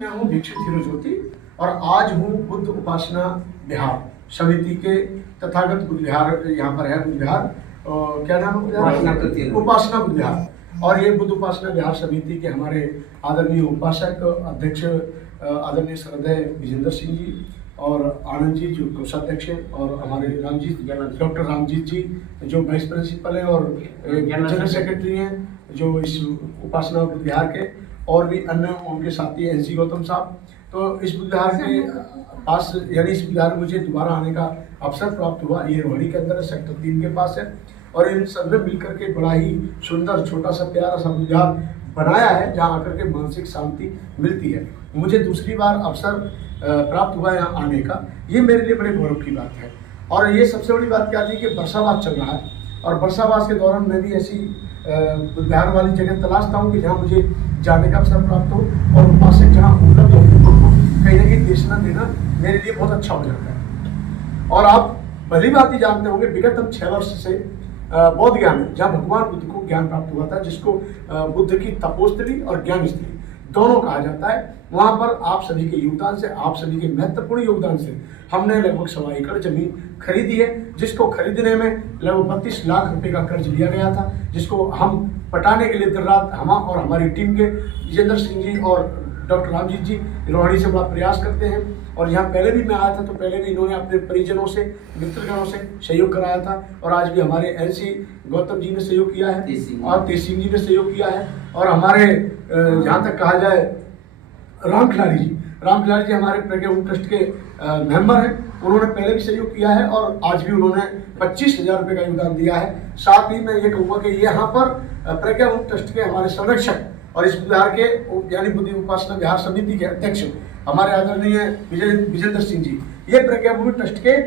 मैं हूँ दीक्षित हीरो ज्योति और आज हूँ बुद्ध उपासना विहार समिति के तथागत बुद्ध विहार यहाँ पर है। बुद्ध विहार क्या नाम है? उपासना बुद्ध विहार। और ये बुद्ध उपासना विहार समिति के हमारे आदरणीय उपासक अध्यक्ष आदरणीय श्रद्धेय विजेंद्र सिंह जी और आनंद जी जो कोषाध्यक्ष हैं, और हमारे डॉक्टर रामजीत जी जो वाइस प्रिंसिपल हैं और जनरल सेक्रेटरी हैं जो इस उपासना बुद्ध विहार के, और भी अन्य उनके साथी एनसी गौतम साहब। तो इस बुद्ध विहार के पास यानी इस विहार में मुझे दोबारा आने का अवसर प्राप्त हुआ। ये रोहिणी के अंदर है, सेक्टर 3 के पास है, और इन सब ने मिलकर के बड़ा ही सुंदर छोटा सा प्यारा सा बुद्ध विहार बनाया है जहाँ आकर के मानसिक शांति मिलती है। मुझे दूसरी बार अवसर प्राप्त हुआ यहाँ आने का, ये मेरे लिए बड़े गौरव की बात है। और ये सबसे बड़ी बात क्या थी कि बरसाबाद चल रहा है, और बरसाबाद के दौरान मैं भी ऐसी विहार वाली जगह तलाशता हूँ कि जहाँ मुझे जाने का अवसर प्राप्त हो, और उपासक जहाँ उपलब्ध हो, कहीं ना कहीं दर्शन देना मेरे लिए बहुत अच्छा हो जाता है। और आप भली बात ही जानते होंगे, विगत 6 वर्ष से बौद्ध ज्ञान जहाँ भगवान बुद्ध को ज्ञान प्राप्त हुआ था, जिसको बुद्ध की तपोस्थली और ज्ञान स्थली दोनों कहा जाता है, वहाँ पर आप सभी के योगदान से, आप सभी के महत्वपूर्ण योगदान से हमने लगभग 1.25 एकड़ जमीन खरीदी है, जिसको खरीदने में लगभग 32 लाख रुपए का कर्ज लिया गया था, जिसको हम पटाने के लिए दिन रात हम और हमारी टीम के विजेंद्र सिंह जी और डॉक्टर रामजीत जी रोहिणी से बड़ा प्रयास करते हैं। और यहाँ पहले भी मैं आया था तो पहले भी इन्होंने अपने परिजनों से, मित्रगणों से सहयोग कराया था, और आज भी हमारे एनसी गौतम जी ने सहयोग किया है और तेसिंह जी ने सहयोग किया है, और हमारे जहाँ तक कहा जाए राम खिलाड़ी जी हमारे प्रज्ञा ट्रस्ट के मेंबर हैं, उन्होंने पहले भी सहयोग किया है और आज भी उन्होंने 25,000 रुपये का योगदान दिया है। साथ ही मैं ये कहूँगा कि यहाँ पर प्रज्ञा ट्रस्ट के हमारे संरक्षक और इस विहार के यानी बुद्ध उपासना विहार समिति के अध्यक्ष हमारे आदरणीय विजेंद्र सिंह जी, ये प्रज्ञा ट्रस्ट के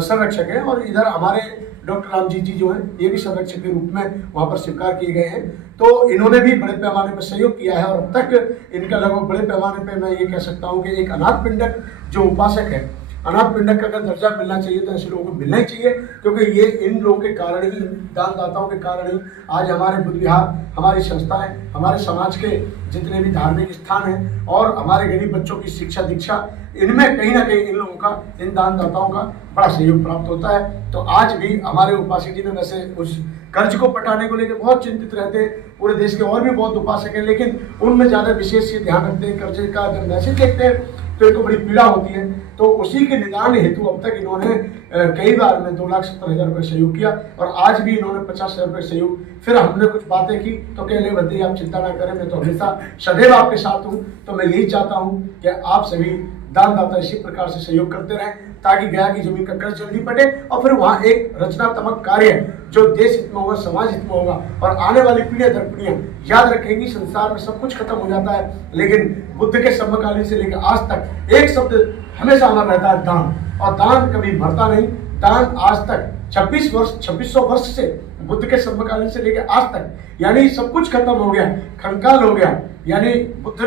संरक्षक हैं, और इधर हमारे डॉक्टर रामजीत जी जो हैं ये भी संरक्षक के रूप में वहाँ पर स्वीकार किए गए हैं। तो इन्होंने भी बड़े पैमाने पर सहयोग किया है, और अब तक इनका लगभग बड़े पैमाने पर मैं ये कह सकता हूँ कि एक अनाथ पिंडक जो उपासक है, अनाथ पिंडक का अगर दर्जा मिलना चाहिए तो ऐसे लोगों को मिलना ही चाहिए, क्योंकि ये इन लोगों के कारण ही, दानदाताओं के कारण ही आज हमारे बुद्ध विहार, हमारी संस्थाएं, हमारे समाज के जितने भी धार्मिक स्थान हैं और हमारे गरीब बच्चों की शिक्षा दीक्षा, इनमें कहीं ना कहीं इन लोगों का, इन दानदाताओं का बड़ा सहयोग प्राप्त होता है। तो आज भी हमारे उपासक जी ने वैसे उस कर्ज को पटाने को लेकर बहुत चिंतित रहते हैं, पूरे देश के और भी बहुत उपासक हैं, लेकिन उनमें ज़्यादा विशेष ये ध्यान रखते हैं। कर्ज का अगर मैसेज देखते हैं तो इनको बड़ी पीड़ा होती है, तो उसी के निदान हेतु अब तक इन्होंने कई बार में 2,70,000 रुपये सहयोग किया, और आज भी इन्होंने 50,000 रुपये सहयोग। फिर हमने कुछ बातें की तो कह ले बंदे आप चिंता ना करें, मैं तो हमेशा सदैव आपके साथ हूँ। तो मैं यही चाहता हूँ कि आप सभी दानदाता इसी प्रकार से सहयोग करते रहें, ताकि गया की जमीन का कर्ज जल्दी पटे, और फिर वहाँ एक रचनात्मक कार्य जो देश हित में होगा, समाज हित में होगा, और आने वाली पीढ़ियां दर पीढ़ियां याद रखेंगी। संसार में सब कुछ खत्म हो जाता है, लेकिन बुद्ध के समकालीन से लेकर आज तक एक शब्द हमेशा अमर रहता है, दान। और दान कभी मरता नहीं। दान आज तक 2600 वर्ष से बुद्ध के समकालीन से लेकर आज तक, यानी सब कुछ खत्म हो गया, कंकाल हो गया, यानी बुद्ध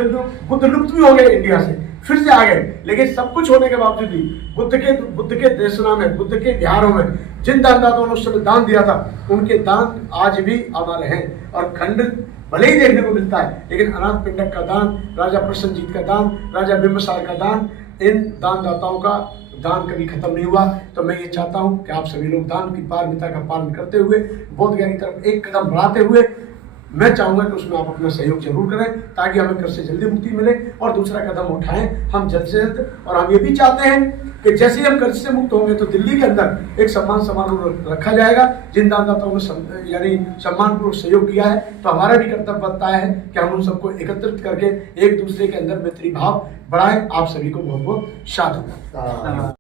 लुप्त भी हो गए इंडिया से, फिर से आ गए, लेकिन सब कुछ होने के बावजूद भी बुद्ध के देशना में, बुद्ध के विहारों में जिन दानदाताओं ने उस समय दान दिया था, उनके दान आज भी हमारे हैं। और खंडित भले ही देखने को मिलता है, लेकिन अनाथ पिंडक का दान, राजा प्रसन्नजीत का दान, राजा बिंबिसार का दान, इन दानदाताओं का दान कभी खत्म नहीं हुआ। तो मैं ये चाहता हूँ कि आप सभी लोग दान की पारमिता का पालन करते हुए बौद्ध ज्ञान की तरफ एक कदम बढ़ाते हुए, मैं चाहूँगा कि उसमें आप अपना सहयोग जरूर करें, ताकि हमें कर्ज से जल्दी मुक्ति मिले और दूसरा कदम उठाएं हम जल्द से जल्द। और हम ये भी चाहते हैं कि जैसे ही हम कर्ज से मुक्त होंगे तो दिल्ली के अंदर एक सम्मान समारोह रखा जाएगा, जिन दानदाताओं ने यानी सम्मानपूर्वक सहयोग किया है। तो हमारा भी कर्तव्य बनता है कि हम उन सबको एकत्रित करके एक दूसरे के अंदर मैत्री भाव बढ़ाएं। आप सभी को बहुत बहुत साधुवाद।